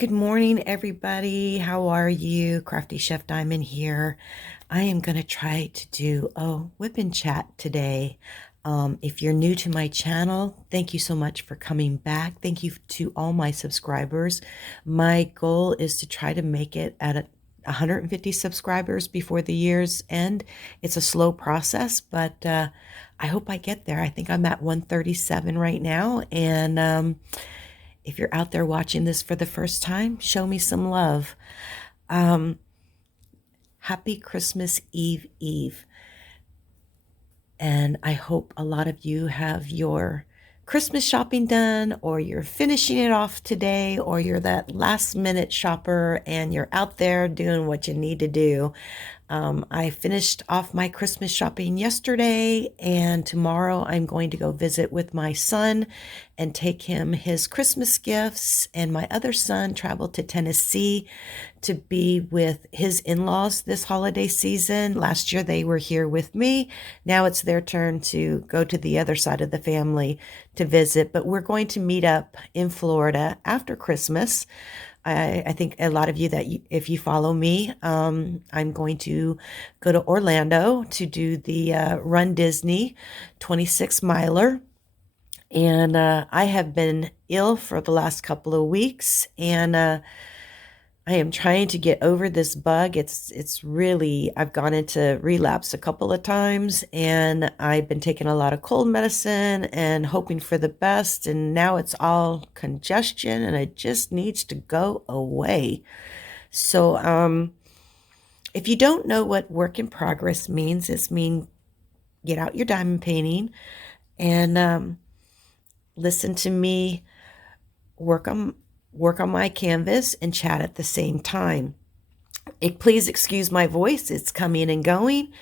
Good morning, everybody. How are you? Crafty Chef Diamond here. I am going to try to do a Wip-N-Chat today. If you're new to my channel, thank you so much for coming back. Thank you to all my subscribers. My goal is to try to make it at 150 subscribers before the year's end. It's a slow process, but I hope I get there. I think I'm at 137 right now, and if you're out there watching this for the first time, show me some love. Um, Happy Christmas Eve. And I hope a lot of you have your Christmas shopping done, or you're finishing it off today, or you're that last minute shopper and you're out there doing what you need to do. I finished off my Christmas shopping yesterday, and tomorrow I'm going to go visit with my son and take him his Christmas gifts. And my other son traveled to Tennessee to be with his in-laws this holiday season. Last year they were here with me. Now it's their turn to go to the other side of the family to visit. But we're going to meet up in Florida after Christmas. I think a lot of you if you follow me, I'm going to go to Orlando to do the Run Disney 26 miler. And I have been ill for the last couple of weeks, and I am trying to get over this bug. It's really, I've gone into relapse a couple of times, and I've been taking a lot of cold medicine and hoping for the best, and now it's all congestion and it just needs to go away. So if you don't know what work in progress means, get out your diamond painting and listen to me work on my canvas and chat at the same time. Please excuse my voice. It's coming and going.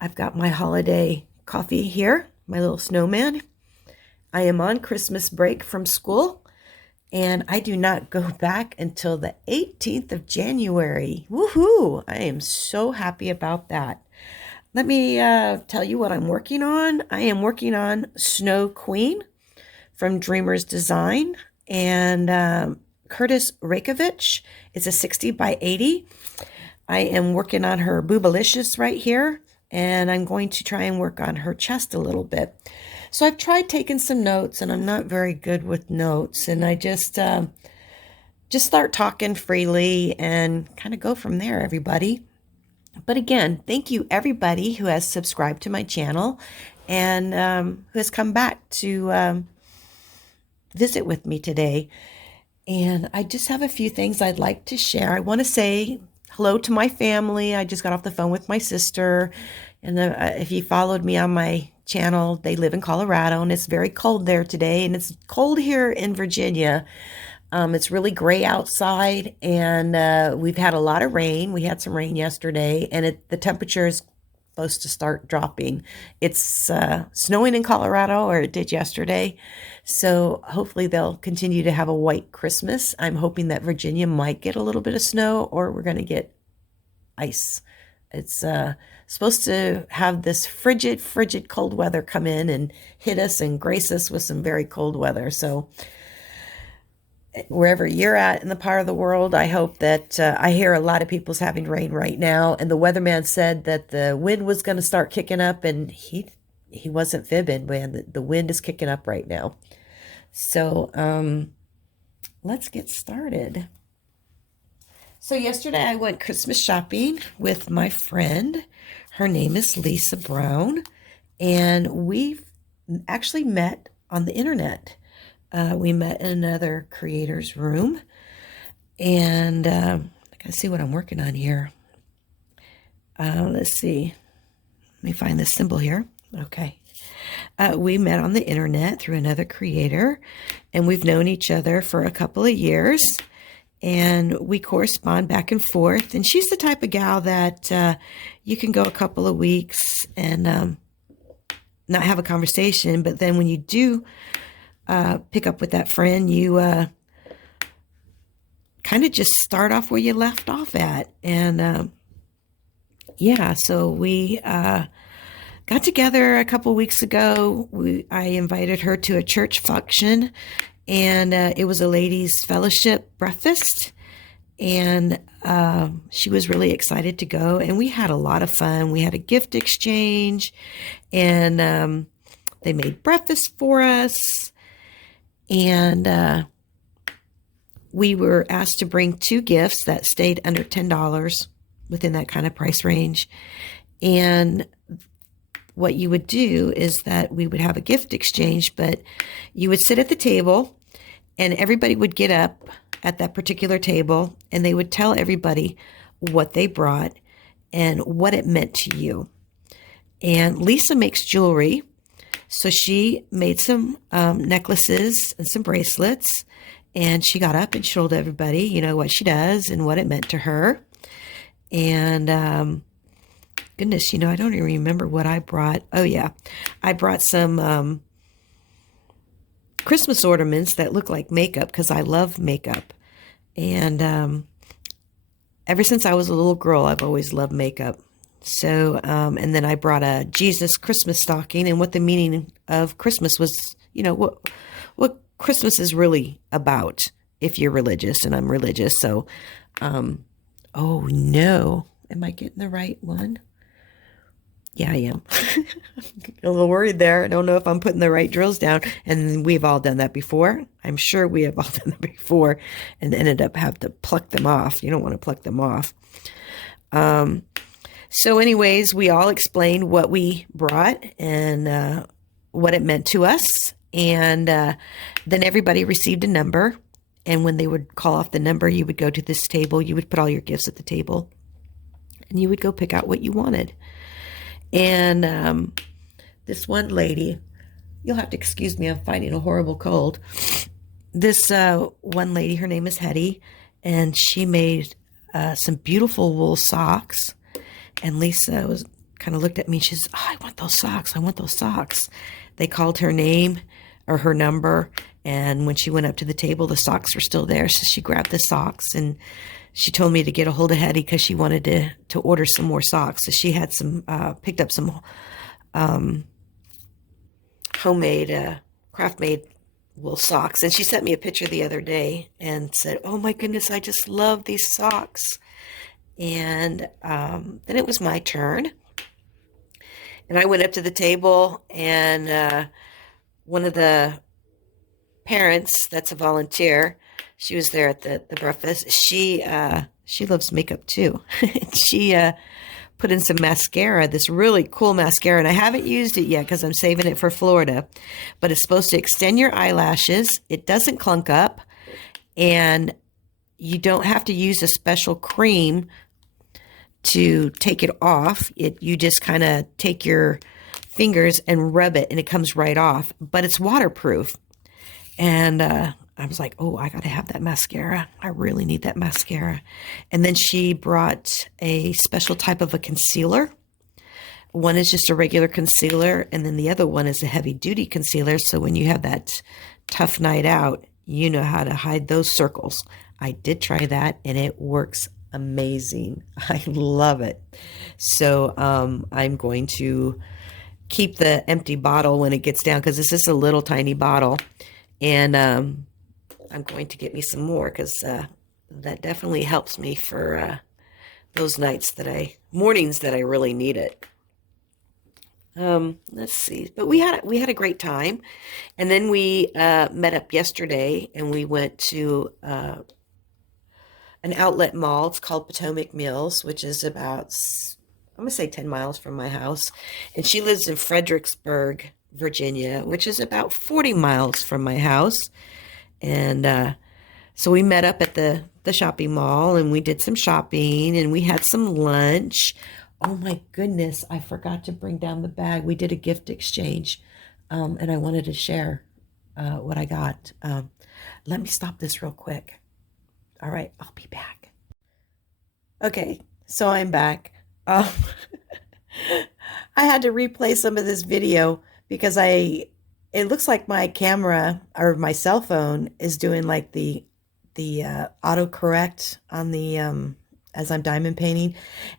I've got my holiday coffee here, my little snowman. I am on Christmas break from school, and I do not go back until the 18th of January. Woohoo! I am so happy about that. Let me tell you what I'm working on. I am working on Snow Queen from Dreamer's Design, and Curtis Rakovich is a 60 by 80. I am working on her Boobalicious right here, and I'm going to try and work on her chest a little bit. So I've tried taking some notes, and I'm not very good with notes, and I just start talking freely and kind of go from there, everybody. But again, thank you everybody who has subscribed to my channel and who has come back to visit with me today. And I just have a few things I'd like to share. I want to say hello to my family. I just got off the phone with my sister, and if you followed me on my channel, they live in Colorado, and it's very cold there today, and it's cold here in Virginia. It's really gray outside, and we've had a lot of rain. We had some rain yesterday, and the temperature is supposed to start dropping. It's snowing in Colorado, or it did yesterday. So hopefully they'll continue to have a white Christmas. I'm hoping that Virginia might get a little bit of snow, or we're going to get ice. It's supposed to have this frigid cold weather come in and hit us and grace us with some very cold weather. So wherever you're at in the part of the world, I hope that I hear a lot of people's having rain right now. And the weatherman said that the wind was going to start kicking up, and he wasn't fibbing, man. The wind is kicking up right now. So let's get started. So yesterday I went Christmas shopping with my friend. Her name is Lisa Brown, and we've actually met on the internet. We met in another creator's room, and I gotta see what I'm working on here. Let's see. Let me find this symbol here. Okay. We met on the internet through another creator, and we've known each other for a couple of years, and we correspond back and forth. And she's the type of gal that you can go a couple of weeks and not have a conversation, but then when you do pick up with that friend, you kind of just start off where you left off at. And yeah, so we got together a couple weeks ago. I invited her to a church function, And it was a ladies' fellowship breakfast. And she was really excited to go. And we had a lot of fun. We had a gift exchange, and they made breakfast for us. And we were asked to bring 2 gifts that stayed under $10 within that kind of price range. And what you would do is that we would have a gift exchange, but you would sit at the table and everybody would get up at that particular table and they would tell everybody what they brought and what it meant to you. And Lisa makes jewelry. So she made some necklaces and some bracelets, and she got up and showed everybody, what she does and what it meant to her. And goodness, I don't even remember what I brought. Oh, yeah. I brought some Christmas ornaments that look like makeup because I love makeup. And ever since I was a little girl, I've always loved makeup. So, and then I brought a Jesus Christmas stocking, and what the meaning of Christmas was, what Christmas is really about if you're religious, and I'm religious. So, oh no, am I getting the right one? Yeah, I am. A little worried there. I don't know if I'm putting the right drills down. And we've all done that before. I'm sure we have all done that before and ended up having to pluck them off. You don't want to pluck them off. So anyways, we all explained what we brought and what it meant to us. And then everybody received a number. And when they would call off the number, you would go to this table. You would put all your gifts at the table. And you would go pick out what you wanted. And this one lady, you'll have to excuse me, I'm fighting a horrible cold. This one lady, her name is Hetty, and she made some beautiful wool socks. And Lisa was kind of looked at me and she says, oh, I want those socks. I want those socks. They called her name or her number. And when she went up to the table, the socks were still there. So she grabbed the socks and she told me to get a hold of Hetty because she wanted to order some more socks. So she had picked up some homemade, craft-made wool socks. And she sent me a picture the other day and said, oh my goodness, I just love these socks. And then it was my turn. And I went up to the table, and one of the parents that's a volunteer, she was there at the breakfast. She loves makeup too. She put in some mascara, this really cool mascara, and I haven't used it yet because I'm saving it for Florida. But it's supposed to extend your eyelashes. It doesn't clunk up, and you don't have to use a special cream to take it off. You just kind of take your fingers and rub it, and it comes right off. But it's waterproof. And I was like, oh, I got to have that mascara. I really need that mascara. And then she brought a special type of a concealer. One is just a regular concealer, and then the other one is a heavy-duty concealer. So when you have that tough night out, you know how to hide those circles. I did try that, and it works amazing. I love it. So I'm going to keep the empty bottle when it gets down because this is a little tiny bottle. And I'm going to get me some more because that definitely helps me for those mornings that I really need it. Let's see. But we had a great time. And then we met up yesterday and we went to an outlet mall. It's called Potomac Mills, which is about, I'm going to say 10 miles from my house. And she lives in Fredericksburg, Virginia, which is about 40 miles from my house. And so we met up at the shopping mall and we did some shopping and we had some lunch. Oh my goodness, I forgot to bring down the bag. We did a gift exchange and I wanted to share what I got. Let me stop this real quick. All right, I'll be back. Okay, so I'm back. I had to replay some of this video because it looks like my camera or my cell phone is doing like the autocorrect on the as I'm diamond painting,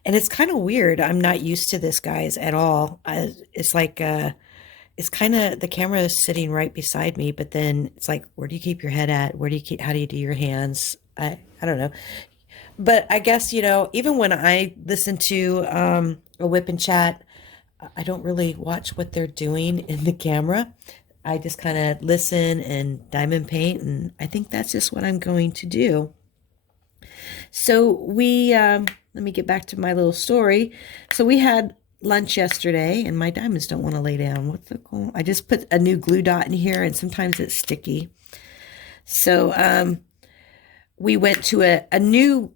and it's kind of weird. I'm not used to this, guys, at all. It's like it's kind of the camera is sitting right beside me, but then it's like, where do you keep your head at? Where do you keep, how do you do your hands? I don't know. But I guess, even when I listen to a Wip-N-Chat, I don't really watch what they're doing in the camera. I just kind of listen and diamond paint, and I think that's just what I'm going to do. So let me get back to my little story. So we had lunch yesterday, and my diamonds don't want to lay down. What's the cool? I just put a new glue dot in here, and sometimes it's sticky. So we went to a new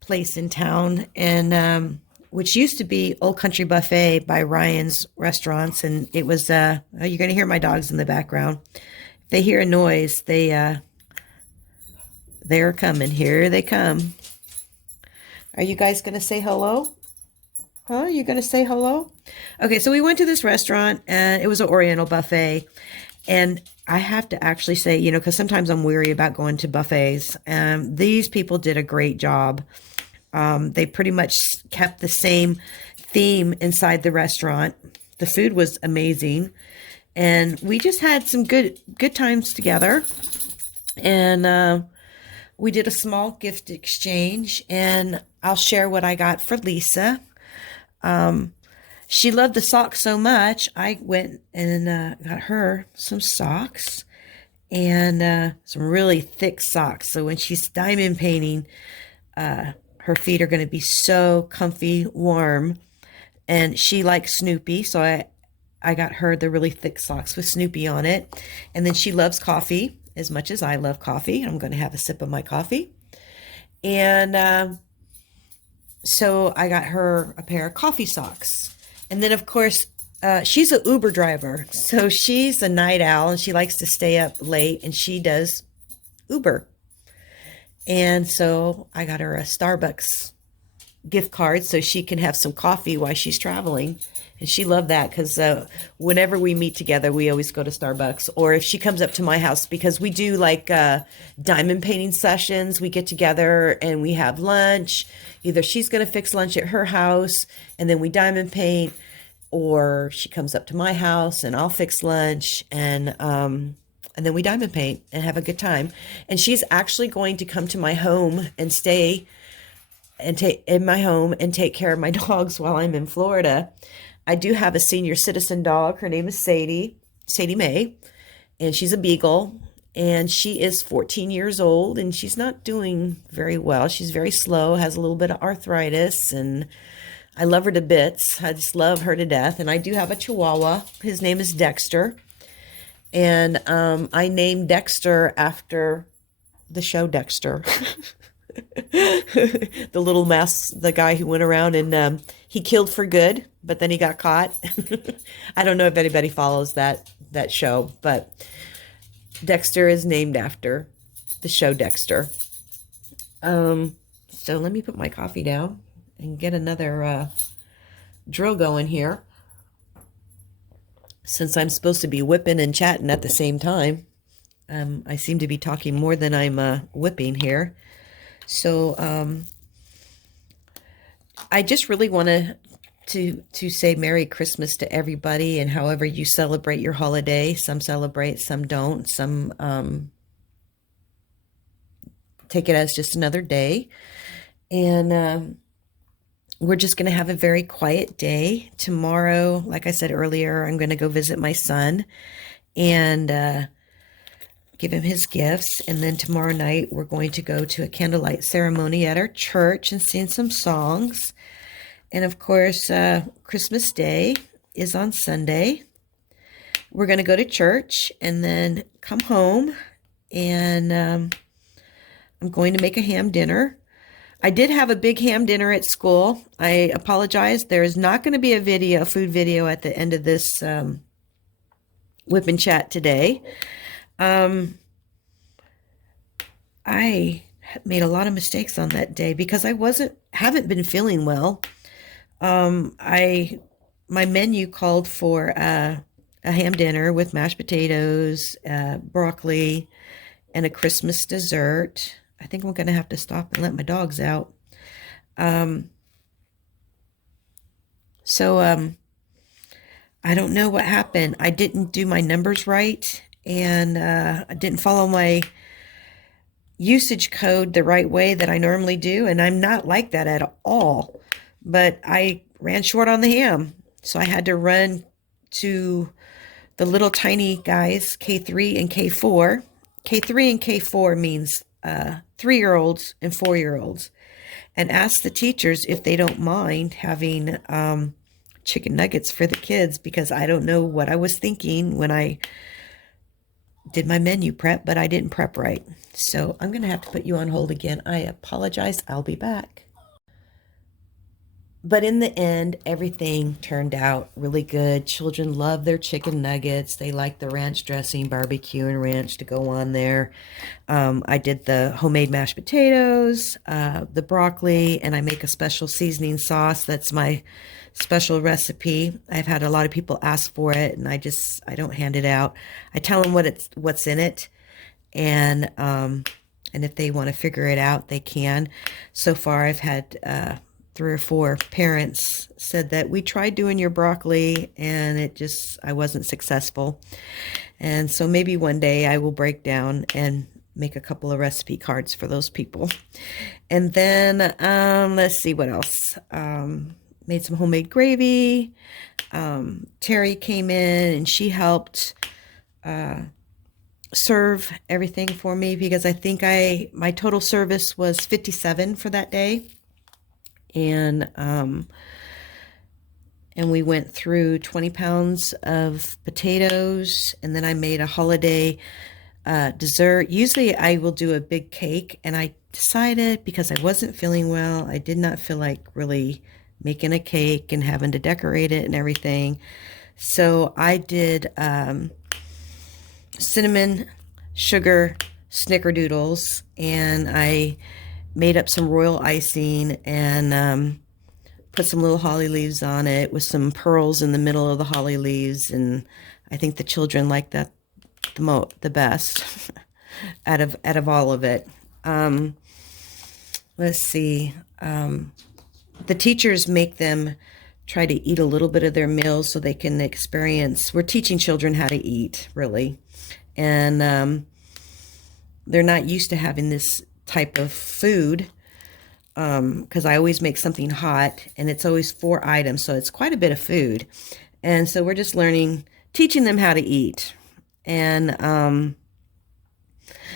place in town, and which used to be Old Country Buffet by Ryan's Restaurants, and it was you're going to hear my dogs in the background. If they hear a noise, they're coming. Here they come. Are you guys going to say hello? Huh? You going to say hello? Okay, so we went to this restaurant, and it was an Oriental buffet. And I have to actually say, because sometimes I'm weary about going to buffets. These people did a great job. They pretty much kept the same theme inside the restaurant. The food was amazing. And we just had some good times together. And we did a small gift exchange, and I'll share what I got for Lisa. She loved the socks so much, I went and got her some socks and some really thick socks. So when she's diamond painting, her feet are going to be so comfy, warm. And she likes Snoopy, so I got her the really thick socks with Snoopy on it. And then she loves coffee as much as I love coffee. I'm going to have a sip of my coffee. And so I got her a pair of coffee socks. And then, of course, she's an Uber driver. So she's a night owl, and she likes to stay up late, and she does Uber. And so I got her a Starbucks gift card so she can have some coffee while she's traveling. And she loved that because whenever we meet together, we always go to Starbucks. Or if she comes up to my house, because we do like diamond painting sessions, we get together and we have lunch. Either she's going to fix lunch at her house and then we diamond paint, or she comes up to my house and I'll fix lunch, and then we diamond paint and have a good time. And she's actually going to come to my home and stay and in my home and take care of my dogs while I'm in Florida. I do have a senior citizen dog. Her name is Sadie Mae, and she's a beagle, and she is 14 years old, and she's not doing very well. She's very slow, has a little bit of arthritis, and I love her to bits. I just love her to death. And I do have a Chihuahua. His name is Dexter, and I named Dexter after the show Dexter. The little mess, the guy who went around and he killed for good, but then he got caught. I don't know if anybody follows that show, but Dexter is named after the show Dexter. So let me put my coffee down and get another drill going here, since I'm supposed to be whipping and chatting at the same time. I seem to be talking more than I'm whipping here. So I just really want to say Merry Christmas to everybody, and however you celebrate your holiday. Some celebrate, some don't. Some take it as just another day. And we're just going to have a very quiet day. Tomorrow, like I said earlier, I'm going to go visit my son and give him his gifts. And then tomorrow night, we're going to go to a candlelight ceremony at our church and sing some songs. And of course, Christmas Day is on Sunday. We're going to go to church and then come home. And I'm going to make a ham dinner. I did have a big ham dinner at school. I apologize. There is not going to be a food video at the end of this Wip-N-Chat today. I made a lot of mistakes on that day because I haven't been feeling well. My menu called for a ham dinner with mashed potatoes, broccoli, and a Christmas dessert. I think I'm going to have to stop and let my dogs out. So I don't know what happened. I didn't do my numbers right, and I didn't follow my usage code the right way that I normally do, and I'm not like that at all. But I ran short on the ham, so I had to run to the little tiny guys, K3 and K4. K3 and K4 means 3-year-olds and 4-year-olds, and ask the teachers if they don't mind having chicken nuggets for the kids, because I don't know what I was thinking when I did my menu prep, but I didn't prep right. So I'm going to have to put you on hold again. I apologize. I'll be back. But in the end, everything turned out really good. Children love their chicken nuggets. They like the ranch dressing, barbecue, and ranch to go on there. I did the homemade mashed potatoes, the broccoli, and I make a special seasoning sauce. That's my special recipe. I've had a lot of people ask for it, and I don't hand it out. I tell them what's in it, and if they want to figure it out, they can. So far, I've had 3 or 4 parents said that we tried doing your broccoli and I wasn't successful. And so maybe one day I will break down and make a couple of recipe cards for those people. And then let's see what else. Made some homemade gravy. Terry came in and she helped serve everything for me, because I think my total service was 57 for that day. And we went through 20 pounds of potatoes, and then I made a holiday dessert. Usually I will do a big cake, and I decided, because I wasn't feeling well, I did not feel like really making a cake and having to decorate it and everything. So I did cinnamon sugar snickerdoodles, and I made up some royal icing and put some little holly leaves on it with some pearls in the middle of the holly leaves. And I think the children like that the best out of all of it. Let's see. The teachers make them try to eat a little bit of their meals so they can experience. We're teaching children how to eat, really. And they're not used to having this type of food, because I always make something hot, and it's always 4 items, so it's quite a bit of food. And so we're just teaching them how to eat. And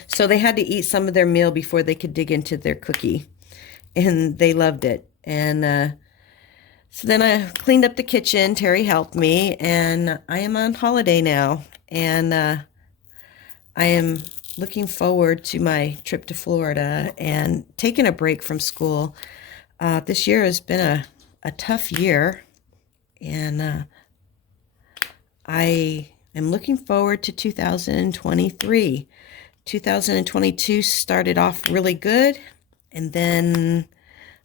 so they had to eat some of their meal before they could dig into their cookie, and they loved it. And so then I cleaned up the kitchen. Terry helped me, and I am on holiday now. And I am looking forward to my trip to Florida and taking a break from school. This year has been a tough year, and I am looking forward to 2023. 2022 started off really good, and then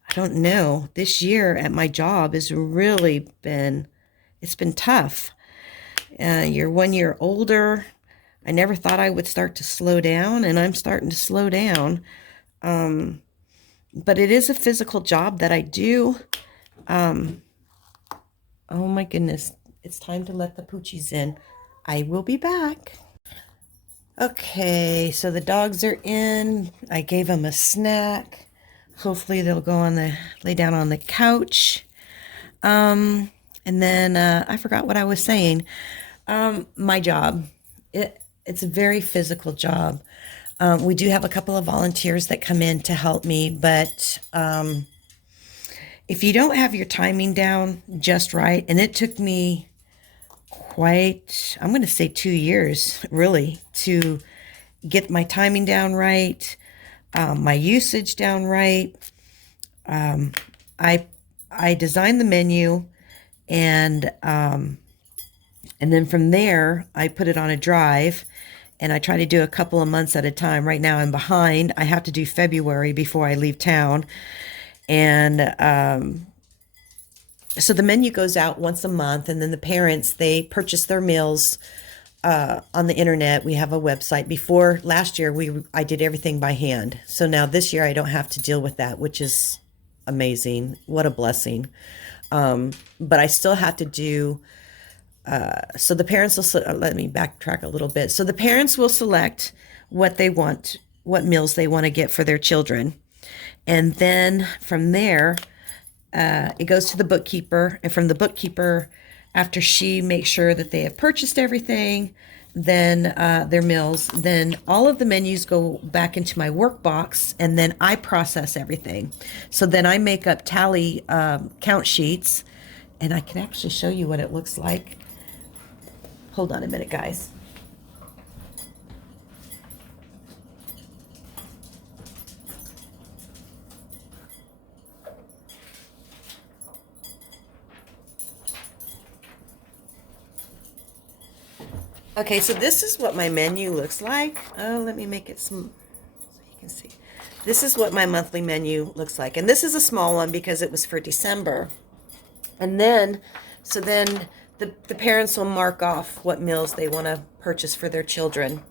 I don't know, this year at my job has really it's been tough. You're 1 year older. I never thought I would start to slow down, and I'm starting to slow down. But it is a physical job that I do. Oh my goodness. It's time to let the poochies in. I will be back. Okay, so the dogs are in. I gave them a snack. Hopefully they'll lay down on the couch. And then I forgot what I was saying. My job. It's a very physical job. We do have a couple of volunteers that come in to help me, but if you don't have your timing down just right, and it took me I'm going to say 2 years, really, to get my timing down right, my usage down right. I designed the menu, and then from there, I put it on a drive, and I try to do a couple of months at a time. Right now I'm behind. I have to do February before I leave town. And so the menu goes out once a month, and then the parents, they purchase their meals on the internet. We have a website. Before last year, I did everything by hand. So now this year I don't have to deal with that, which is amazing. What a blessing. But I still have to do So the parents will, let me backtrack a little bit. So the parents will select what they want, what meals they want to get for their children. And then from there, it goes to the bookkeeper. And from the bookkeeper, after she makes sure that they have purchased everything, then their meals, then all of the menus go back into my workbox, and then I process everything. So then I make up tally count sheets, and I can actually show you what it looks like. Hold on a minute, guys. Okay, so this is what my menu looks like. Oh, let me make it some so you can see. This is what my monthly menu looks like. And this is a small one because it was for December. And then, so then the parents will mark off what meals they want to purchase for their children.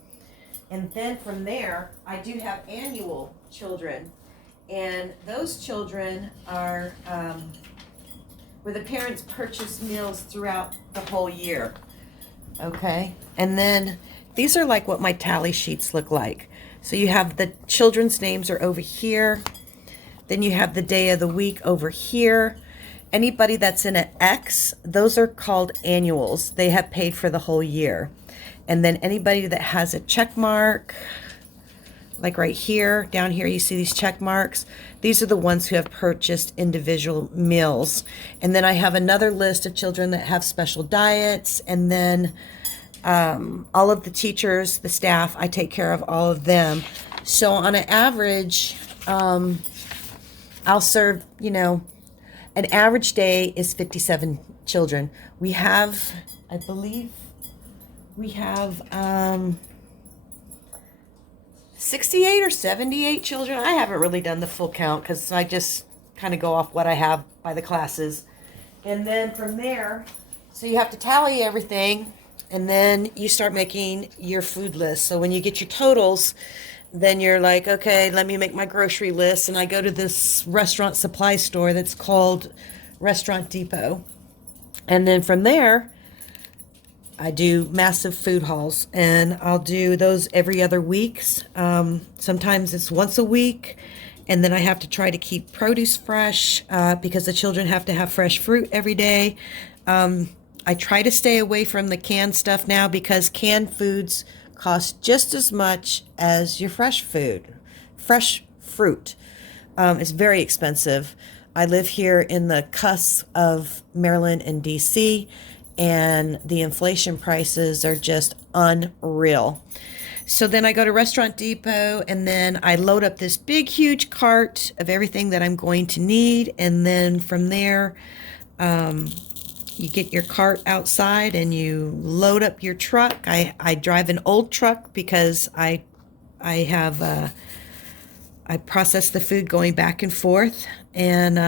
And then from there, I do have annual children. And those children are where the parents purchase meals throughout the whole year. Okay. And then these are like what my tally sheets look like. So you have the children's names are over here. Then you have the day of the week over here. Anybody that's in an X, those are called annuals. They have paid for the whole year. And then anybody that has a check mark, like right here, down here, you see these check marks. These are the ones who have purchased individual meals. And then I have another list of children that have special diets. And then all of the teachers, the staff, I take care of all of them. So on an average, I'll serve, an average day is 57 children. We have, I believe, we have 68 or 78 children. I haven't really done the full count because I just kind of go off what I have by the classes. And then from there, so you have to tally everything, and then you start making your food list. So when you get your totals, then you're like, okay, let me make my grocery list. And I go to this restaurant supply store that's called Restaurant Depot. And then from there, I do massive food hauls, and I'll do those every other weeks. Sometimes it's once a week, and then I have to try to keep produce fresh because the children have to have fresh fruit every day. I try to stay away from the canned stuff now because canned foods cost just as much as your fresh food. Fresh fruit is very expensive. I live here in the cusp of Maryland and DC, and the inflation prices are just unreal. So then I go to Restaurant Depot, and then I load up this big, huge cart of everything that I'm going to need. And then from there, you get your cart outside and you load up your truck. I drive an old truck because I have I process the food going back and forth, and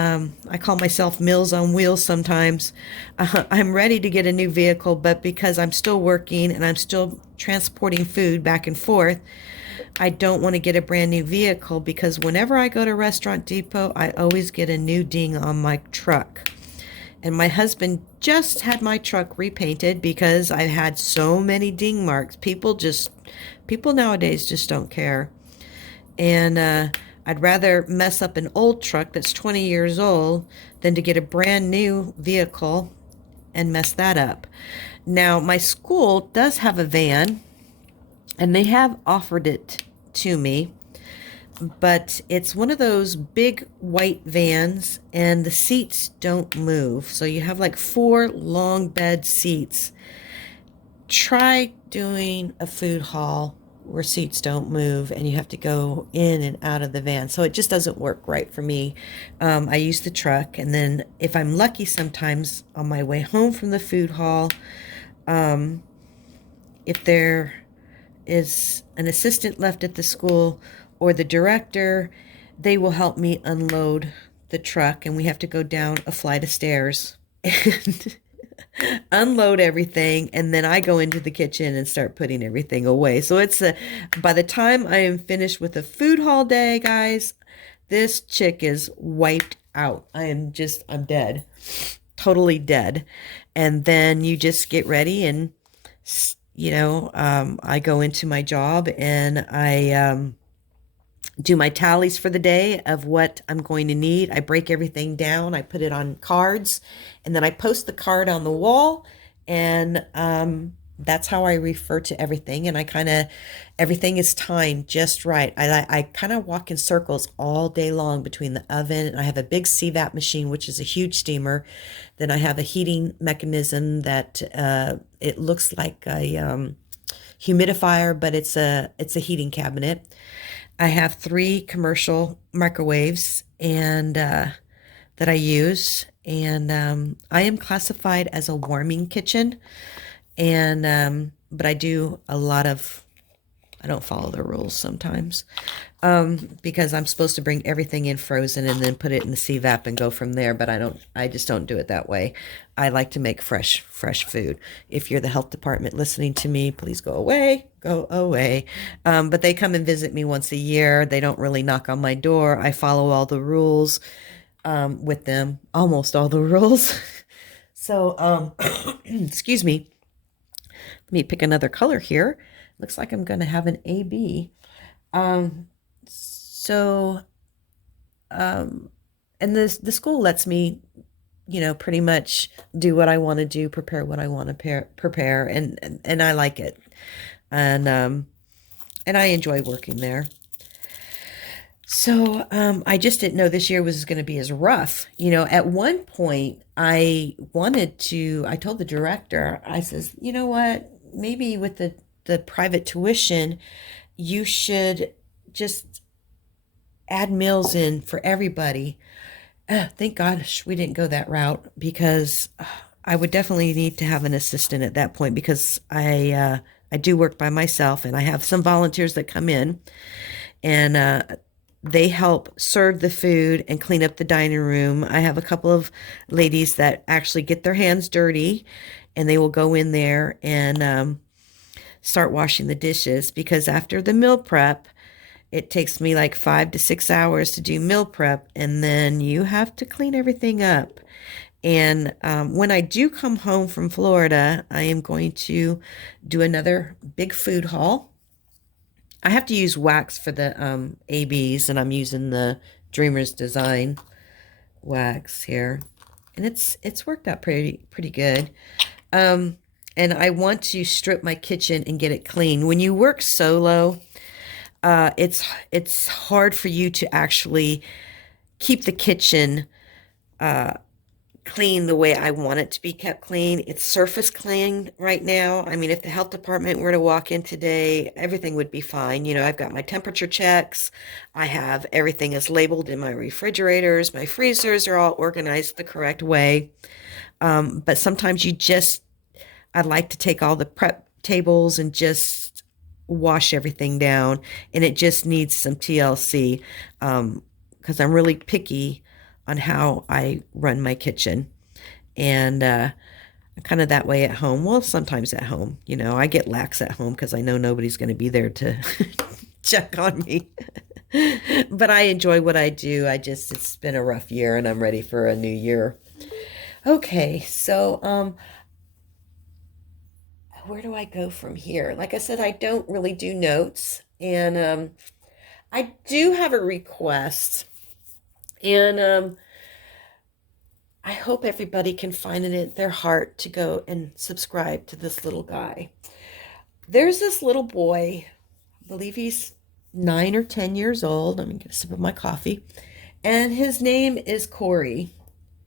I call myself Meals on Wheels sometimes. I'm ready to get a new vehicle, but because I'm still working and I'm still transporting food back and forth, I don't want to get a brand new vehicle because whenever I go to Restaurant Depot, I always get a new ding on my truck. And my husband just had my truck repainted because I had so many ding marks. People nowadays just don't care. And I'd rather mess up an old truck that's 20 years old than to get a brand new vehicle and mess that up. Now, my school does have a van, and they have offered it to me, but it's one of those big white vans, and the seats don't move. So you have like 4 long bed seats. Try doing a food haul where seats don't move and you have to go in and out of the van. So it just doesn't work right for me. I use the truck, and then if I'm lucky, sometimes on my way home from the food haul, if there is an assistant left at the school or the director, they will help me unload the truck, and we have to go down a flight of stairs and unload everything, and then I go into the kitchen and start putting everything away. So it's by the time I am finished with a food haul day, guys, this chick is wiped out. I'm dead. totally dead. And then you just get ready and, I go into my job and I do my tallies for the day of what I'm going to need. I break everything down, I put it on cards, and then I post the card on the wall. And that's how I refer to everything. And everything is timed just right. I kind of walk in circles all day long between the oven. And I have a big CVAP machine, which is a huge steamer. Then I have a heating mechanism that it looks like a humidifier, but it's a heating cabinet. I have 3 commercial microwaves and that I use, and I am classified as a warming kitchen, and but I do a lot of. I don't follow the rules sometimes because I'm supposed to bring everything in frozen and then put it in the CVAP and go from there. But I don't. I just don't do it that way. I like to make fresh food. If you're the health department listening to me, please go away. Go away. But they come and visit me once a year. They don't really knock on my door. I follow all the rules with them, almost all the rules. So, excuse me. Let me pick another color here. Looks like I'm going to have an AB. So, and the school lets me, pretty much do what I want to do, prepare what I want to prepare, and I like it, and I enjoy working there. So, I just didn't know this year was going to be as rough. At one point, I told the director, I says, you know what, maybe with the private tuition, you should just add meals in for everybody. Thank gosh we didn't go that route, because I would definitely need to have an assistant at that point, because I do work by myself, and I have some volunteers that come in and they help serve the food and clean up the dining room. I have a couple of ladies that actually get their hands dirty, and they will go in there and start washing the dishes, because after the meal prep, it takes me like 5 to 6 hours to do meal prep, and then you have to clean everything up. And when I do come home from Florida, I am going to do another big food haul. I have to use wax for the ABs, and I'm using the Dreamer's Design wax here, and it's worked out pretty good. And I want to strip my kitchen and get it clean. When you work solo, it's hard for you to actually keep the kitchen clean the way I want it to be kept clean. It's surface clean right now. I mean, if the health department were to walk in today, everything would be fine. I've got my temperature checks. I have everything is labeled in my refrigerators. My freezers are all organized the correct way. But sometimes I'd like to take all the prep tables and just wash everything down, and it just needs some TLC, because I'm really picky on how I run my kitchen, and kind of that way at home. Well, sometimes at home, I get lax at home because I know nobody's going to be there to check on me. But I enjoy what I do. It's been a rough year, and I'm ready for a new year. Okay, so where do I go from here? Like I said, I don't really do notes, and I do have a request, and I hope everybody can find it in their heart to go and subscribe to this little guy. There's this little boy, I believe he's 9 or 10 years old. I'm gonna get a sip of my coffee, and his name is Kori.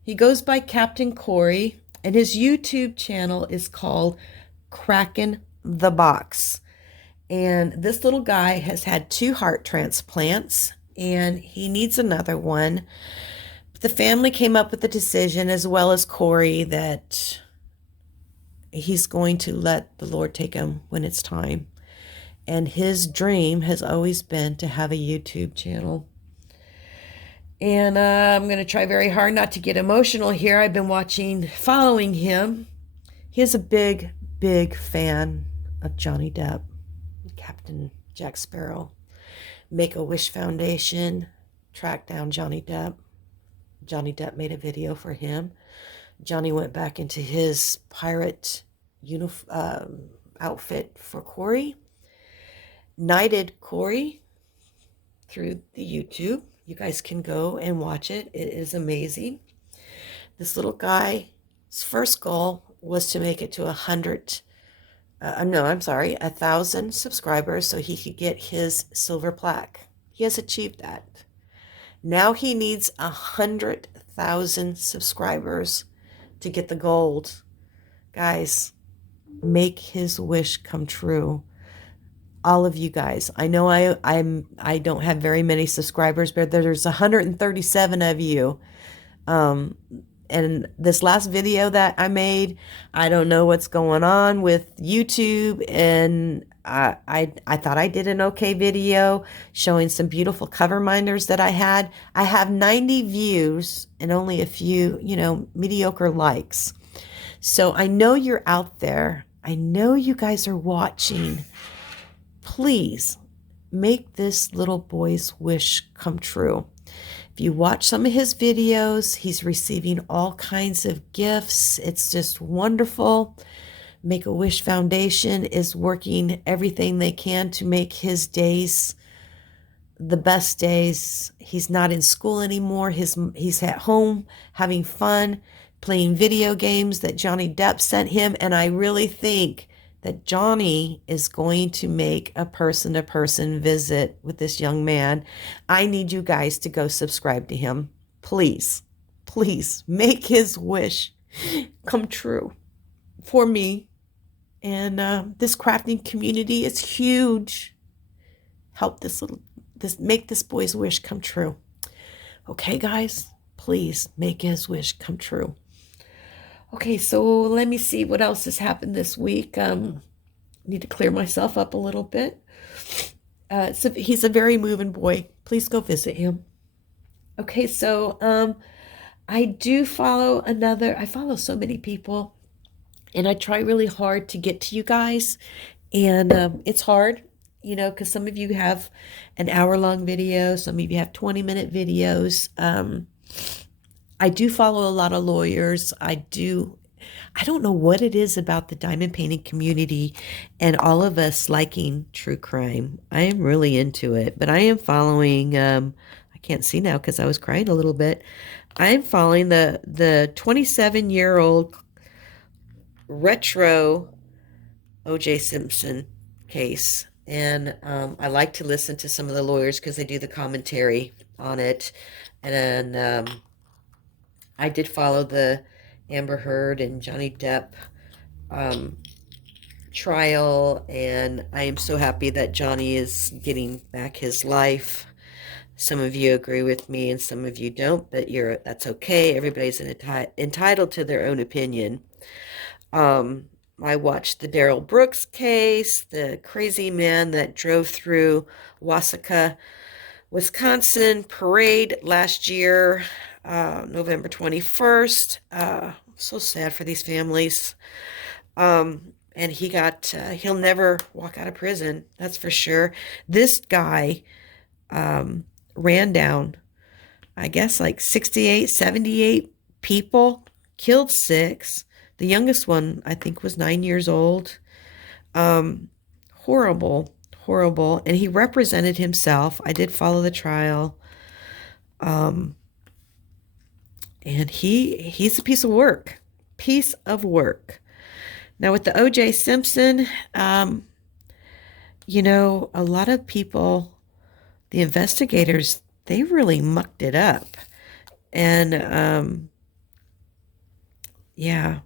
He goes by Captain Kori, and his YouTube channel is called Kraken The Box. And this little guy has had 2 heart transplants, and he needs another one. But the family came up with the decision, as well as Kori, that he's going to let the Lord take him when it's time. And his dream has always been to have a YouTube channel. And I'm going to try very hard not to get emotional here. I've been following him. He is a big fan of Johnny Depp, Captain Jack Sparrow. Make-A-Wish Foundation tracked down Johnny Depp. Johnny Depp made a video for him Johnny went back into his pirate outfit for Kori, knighted Kori through the YouTube. You guys can go and watch it. It is amazing. This little guy's first goal was to make it to 100. No, I'm sorry, 1,000 subscribers so he could get his silver plaque. He has achieved that. Now he needs 100,000 subscribers to get the gold. Guys, make his wish come true. All of you guys. I know I don't have very many subscribers, but there's 137 of you. And this last video that I made, I don't know what's going on with YouTube, and I thought I did an okay video showing some beautiful cover minders that I had. I have 90 views and only a few, mediocre likes. So I know you're out there. I know you guys are watching. Please make this little boy's wish come true. If you watch some of his videos, he's receiving all kinds of gifts. It's just wonderful. Make-A-Wish Foundation is working everything they can to make his days the best days. He's not in school anymore. He's at home having fun, playing video games that Johnny Depp sent him. And I really think that Johnny is going to make a person-to-person visit with this young man. I need you guys to go subscribe to him. Please, please make his wish come true for me. And this crafting community is huge. Help make this boy's wish come true. Okay, guys, please make his wish come true. Okay, so let me see what else has happened this week. Need to clear myself up a little bit. So he's a very moving boy. Please go visit him. Okay, so I follow so many people, and I try really hard to get to you guys, and it's hard, because some of you have an hour-long video, some of you have 20-minute videos. I do follow a lot of lawyers. I don't know what it is about the diamond painting community and all of us liking true crime. I am really into it, but I am following, I can't see now because I was crying a little bit. I am following the 27-year-old retro O.J. Simpson case. And I like to listen to some of the lawyers because they do the commentary on it. And I did follow the Amber Heard and Johnny Depp trial, and I am so happy that Johnny is getting back his life. Some of you agree with me and some of you don't, but that's okay. Everybody's entitled to their own opinion. I watched the Darrell Brooks case, the crazy man that drove through Wauseka, Wisconsin parade last year, November 21st. So sad for these families. And he'll never walk out of prison. That's for sure. This guy ran down, I guess, like 68, 78 people, killed 6. The youngest one, I think, was 9 years old. Horrible. And he represented himself. I did follow the trial. And he's a piece of work. Now with the O.J. Simpson, a lot of people, the investigators, they really mucked it up. And yeah.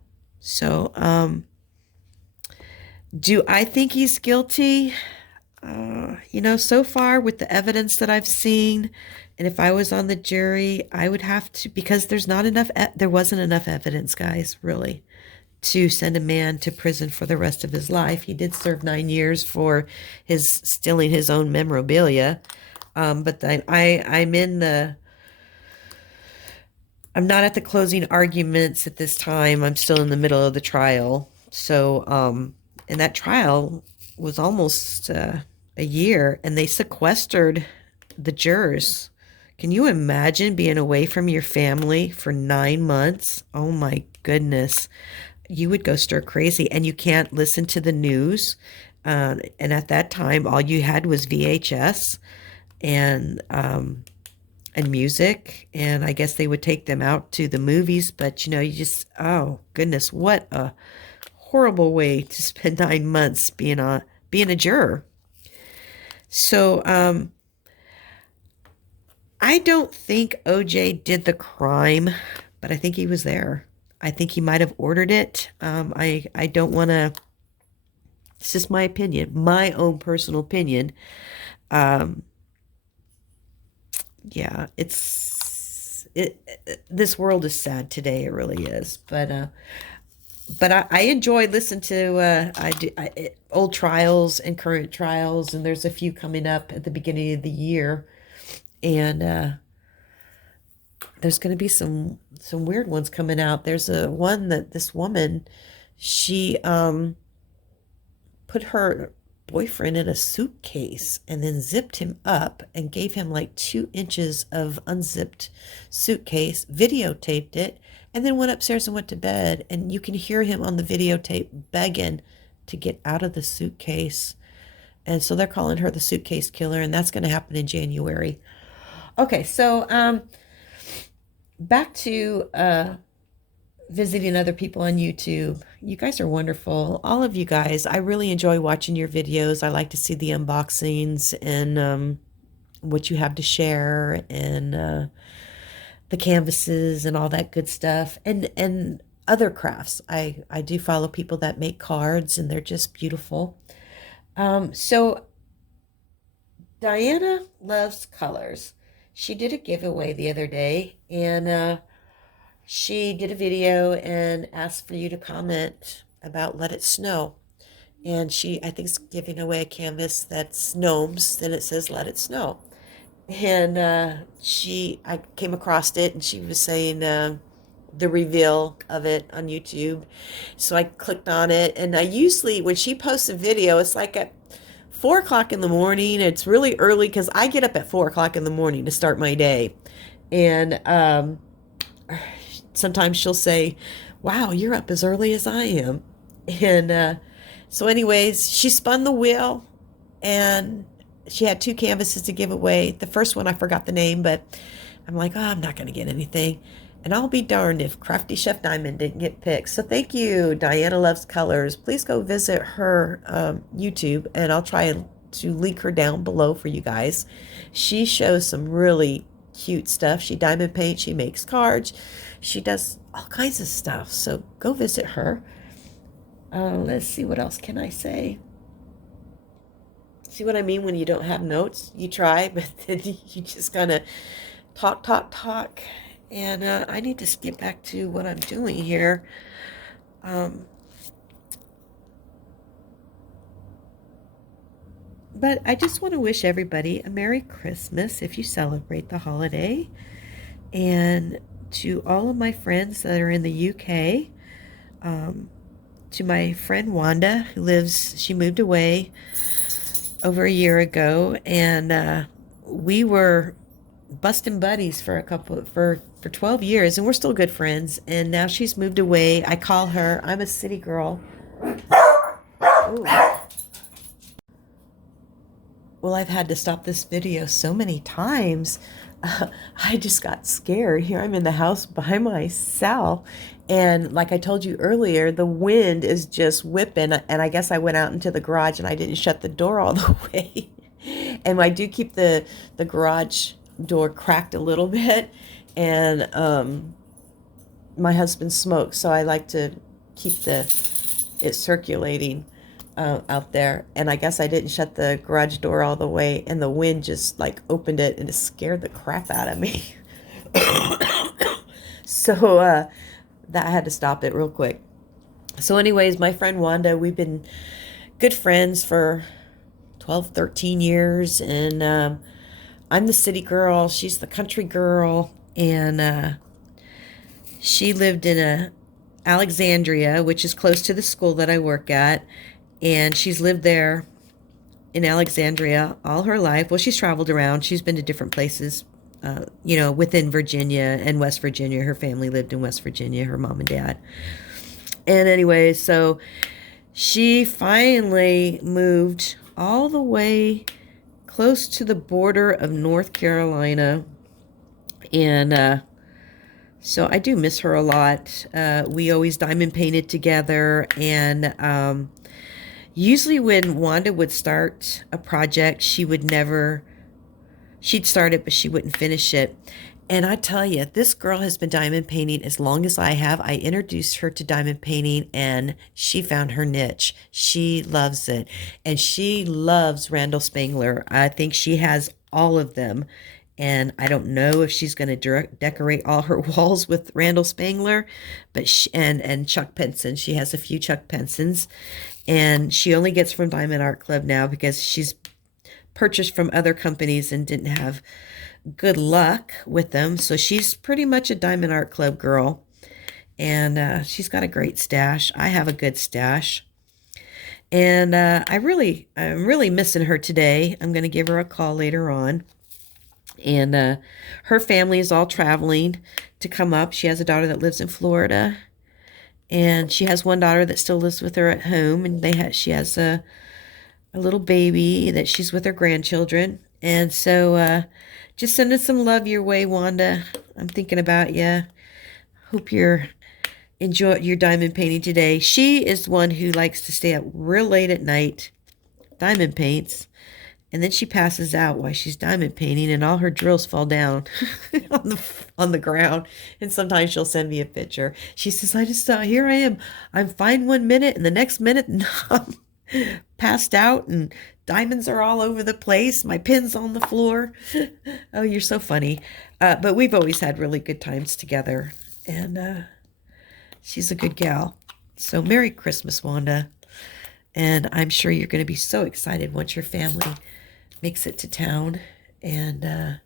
So do I think he's guilty? So far with the evidence that I've seen, and if I was on the jury, I would have to, because there wasn't enough evidence, guys, really, to send a man to prison for the rest of his life. He did serve 9 years for stealing his own memorabilia. But I'm not at the closing arguments at this time. I'm still in the middle of the trial. So, and that trial was almost a year, and they sequestered the jurors. Can you imagine being away from your family for 9 months? Oh my goodness. You would go stir crazy, and you can't listen to the news. And at that time, all you had was VHS and music. And I guess they would take them out to the movies. But you just, oh goodness, what a horrible way to spend 9 months being a juror. So I don't think OJ did the crime, but I think he was there. I think he might have ordered it. I don't want to. It's just my opinion, my own personal opinion. Um, yeah, this world is sad today. It really is. But I enjoy listening to old trials and current trials, and there's a few coming up at the beginning of the year, and there's going to be some weird ones coming out. There's a one that this woman, she put her boyfriend in a suitcase and then zipped him up and gave him like 2 inches of unzipped suitcase, videotaped it, and then went upstairs and went to bed. And you can hear him on the videotape begging to get out of the suitcase. And so they're calling her the suitcase killer, and that's going to happen in January. Okay, so back to visiting other people on YouTube. You guys are wonderful. All of you guys. I really enjoy watching your videos. I like to see the unboxings and what you have to share and the canvases and all that good stuff and other crafts. I do follow people that make cards, and they're just beautiful. So Diana loves colors. She did a giveaway the other day, and she did a video and asked for you to comment about Let It Snow. And she, I think, is giving away a canvas that's gnomes, then it says Let It Snow. And I came across it, and she was saying the reveal of it on YouTube. So I clicked on it, and I usually, when she posts a video, it's like at 4 o'clock in the morning. It's really early because I get up at 4 o'clock in the morning to start my day. And sometimes she'll say, wow, you're up as early as I am. And so anyways, she spun the wheel, and she had 2 canvases to give away. The first one, I forgot the name, but I'm like, oh, I'm not going to get anything. And I'll be darned if Crafty Chef Diamond didn't get picked. So thank you, Diana Loves Colors. Please go visit her YouTube, and I'll try to link her down below for you guys. She shows some really cute stuff. She diamond paints, she makes cards, she does all kinds of stuff. So go visit her. Let's see, what else can I say? See what I mean when you don't have notes? You try, but then you just kind of talk. And I need to get back to what I'm doing here. But I just want to wish everybody a Merry Christmas if you celebrate the holiday. And to all of my friends that are in the UK, to my friend Wanda, she moved away over a year ago, and we were busting buddies for 12 years, and we're still good friends. And now she's moved away. I call her, I'm a city girl. Ooh. Well, I've had to stop this video so many times. I just got scared. Here I'm in the house by myself. And like I told you earlier, the wind is just whipping. And I guess I went out into the garage and I didn't shut the door all the way. And I do keep the garage door cracked a little bit. And my husband smokes, so I like to keep it circulating out there. And I guess I didn't shut the garage door all the way, and the wind just like opened it, and it scared the crap out of me. So that I had to stop it real quick. So anyways, my friend Wanda, we've been good friends for 12, 13 years, and I'm the city girl, she's the country girl. And she lived in Alexandria, which is close to the school that I work at. And she's lived there in Alexandria all her life. Well, she's traveled around. She's been to different places within Virginia and West Virginia. Her family lived in West Virginia, her mom and dad. And anyway, so she finally moved all the way close to the border of North Carolina. And so I do miss her a lot. We always diamond painted together. And usually when Wanda would start a project, she'd start it, but she wouldn't finish it. And I tell you, this girl has been diamond painting as long as I have. I introduced her to diamond painting and she found her niche. She loves it. And she loves Randall Spangler. I think she has all of them. And I don't know if she's going to decorate all her walls with Randall Spangler, but and Chuck Penson. She has a few Chuck Pensons. And she only gets from Diamond Art Club now because she's purchased from other companies and didn't have good luck with them. So she's pretty much a Diamond Art Club girl. And she's got a great stash. I have a good stash. And I'm really missing her today. I'm going to give her a call later on. And her family is all traveling to come up. She has a daughter that lives in Florida. And she has one daughter that still lives with her at home. And she has a little baby that she's with her grandchildren. And so just sending some love your way, Wanda. I'm thinking about you. Hope you're enjoying your diamond painting today. She is one who likes to stay up real late at night, diamond paints, and then she passes out while she's diamond painting, and all her drills fall down on the ground. And sometimes she'll send me a picture. She says, "I just here I am. I'm fine 1 minute, and the next minute I'm passed out, and diamonds are all over the place. My pin's on the floor." Oh, you're so funny. But we've always had really good times together, and she's a good gal. So Merry Christmas, Wanda. And I'm sure you're going to be so excited once your family makes it to town. And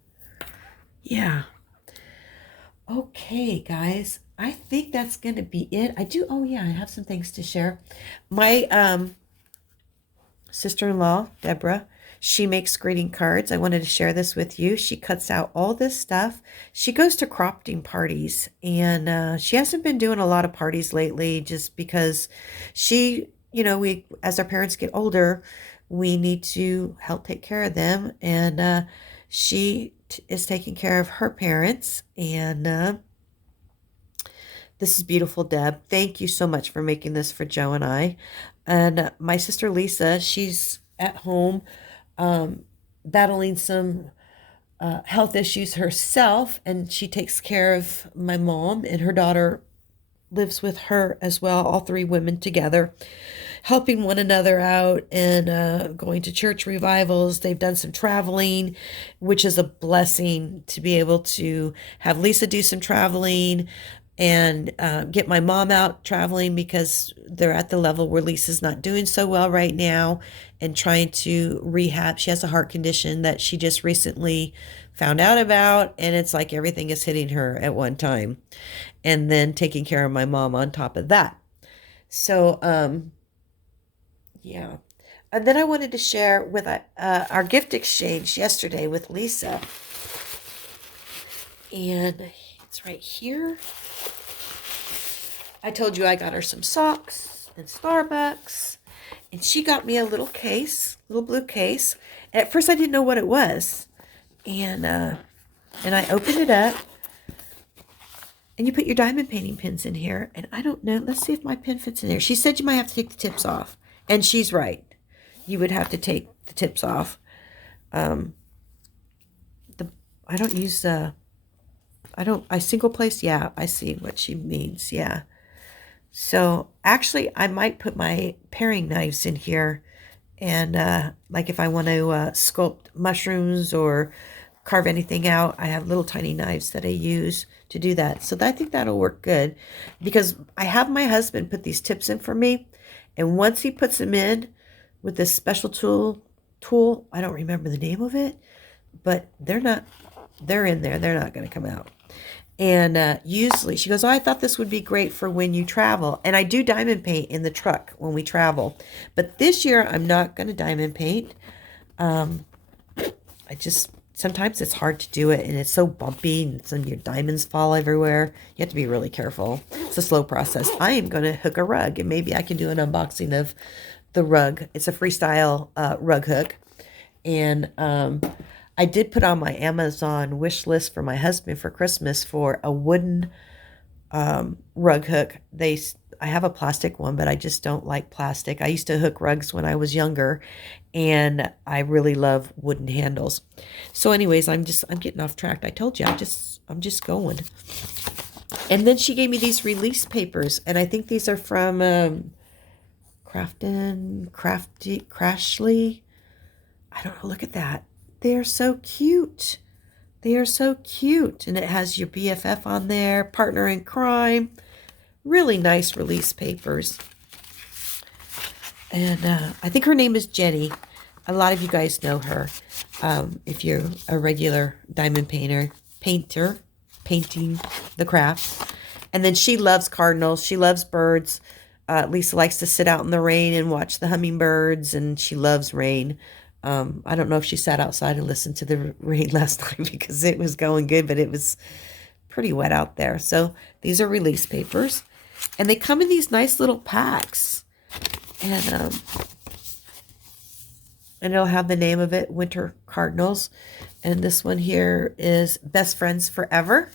yeah. Okay, guys. I think that's going to be it. Oh yeah, I have some things to share. My sister-in-law, Deborah, she makes greeting cards. I wanted to share this with you. She cuts out all this stuff. She goes to crafting parties, and she hasn't been doing a lot of parties lately just because as our parents get older, we need to help take care of them, and she is taking care of her parents. And this is beautiful, Deb. Thank you so much for making this for Joe and I. And my sister Lisa, she's at home battling some health issues herself, and she takes care of my mom, and her daughter lives with her as well, all three women together, helping one another out and going to church revivals. They've done some traveling, which is a blessing to be able to have Lisa do some traveling and get my mom out traveling, because they're at the level where Lisa's not doing so well right now and trying to rehab. She has a heart condition that she just recently found out about, and it's like everything is hitting her at one time, and then taking care of my mom on top of that. So yeah. And then I wanted to share with our gift exchange yesterday with Lisa, and it's right here. I told you I got her some socks and Starbucks, and she got me a little case, little blue case. And at first I didn't know what it was, and I opened it up, and you put your diamond painting pins in here, and I don't know. Let's see if my pin fits in there. She said you might have to take the tips off, and she's right. You would have to take the tips off. I don't use I single place. Yeah, I see what she means. Yeah. So actually, I might put my paring knives in here, and like if I want to sculpt mushrooms or carve anything out, I have little tiny knives that I use to do that. So I think that'll work good, because I have my husband put these tips in for me, and once he puts them in with this special tool, I don't remember the name of it, but they're in there. They're not going to come out. And usually she goes, "Oh, I thought this would be great for when you travel." And I do diamond paint in the truck when we travel. But this year I'm not going to diamond paint. I just sometimes it's hard to do it, and it's so bumpy, and some of your diamonds fall everywhere. You have to be really careful. It's a slow process. I am going to hook a rug, and maybe I can do an unboxing of the rug. It's a freestyle rug hook. And I did put on my Amazon wish list for my husband for Christmas for a wooden rug hook. I have a plastic one, but I just don't like plastic. I used to hook rugs when I was younger, and I really love wooden handles. So anyways, I'm getting off track. I told you, I'm just going. And then she gave me these release papers, and I think these are from Crashly. I don't know, look at that. They are so cute. They are so cute. And it has your BFF on there, partner in crime. Really nice release papers. And I think her name is Jenny. A lot of you guys know her. If you're a regular diamond painter, painting the craft. And then she loves cardinals. She loves birds. Lisa likes to sit out in the rain and watch the hummingbirds, and she loves rain. I don't know if she sat outside and listened to the rain last night because it was going good, but it was pretty wet out there. So these are release papers, and they come in these nice little packs. And it'll have the name of it, Winter Cardinals. And this one here is Best Friends Forever.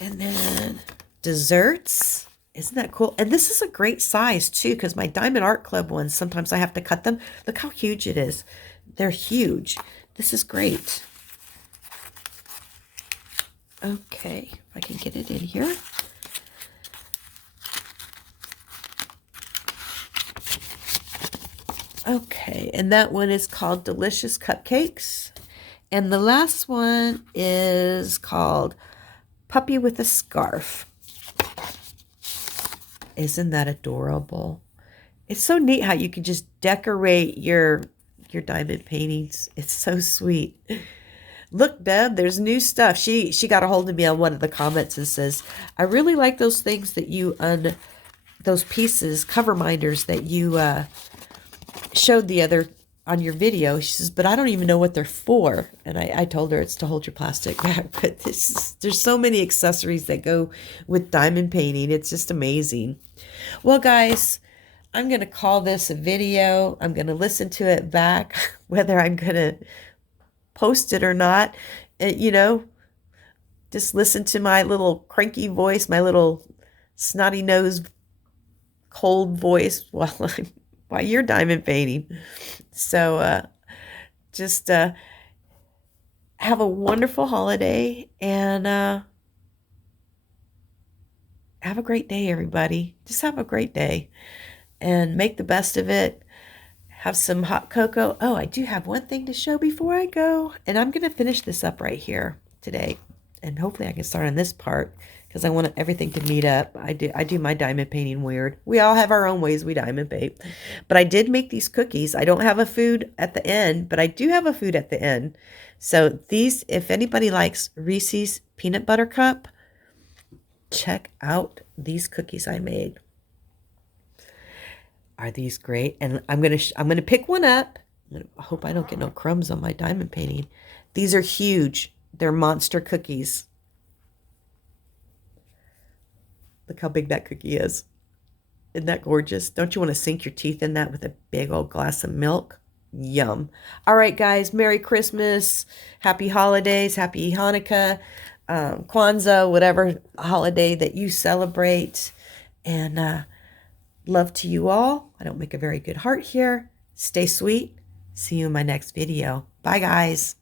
And then desserts. Isn't that cool? And this is a great size too, because my Diamond Art Club ones, sometimes I have to cut them. Look how huge it is. They're huge. This is great. Okay, if I can get it in here. Okay, and that one is called Delicious Cupcakes. And the last one is called Puppy with a Scarf. Isn't that adorable? It's so neat how you can just decorate your diamond paintings. It's so sweet. Look, Deb, there's new stuff. She got a hold of me on one of the comments and says, I really like those things that you those pieces, cover minders that you showed the other on your video. She says, but I don't even know what they're for. And I told her it's to hold your plastic back. But there's so many accessories that go with diamond painting. It's just amazing. Well, guys, I'm going to call this a video. I'm going to listen to it back, whether I'm going to post it or not. You know, just listen to my little cranky voice, my little snotty nose, cold voice while you're diamond painting. So just have a wonderful holiday, and have a great day, everybody. Just have a great day and make the best of it. Have some hot cocoa. Oh, I do have one thing to show before I go, and I'm going to finish this up right here today, and hopefully I can start on this part because I want everything to meet up. I do my diamond painting weird. We all have our own ways we diamond paint. But I did make these cookies. I don't have a food at the end, but I do have a food at the end. So these, if anybody likes Reese's Peanut Butter Cup, check out these cookies I made. Are these great? And I'm gonna pick one up. I hope I don't get no crumbs on my diamond painting. These are huge. They're monster cookies. Look how big that cookie is. Isn't that gorgeous? Don't you want to sink your teeth in that with a big old glass of milk? Yum. All right, guys. Merry Christmas. Happy holidays. Happy Hanukkah. Kwanzaa, whatever holiday that you celebrate. And love to you all. I don't make a very good heart here. Stay sweet. See you in my next video. Bye, guys.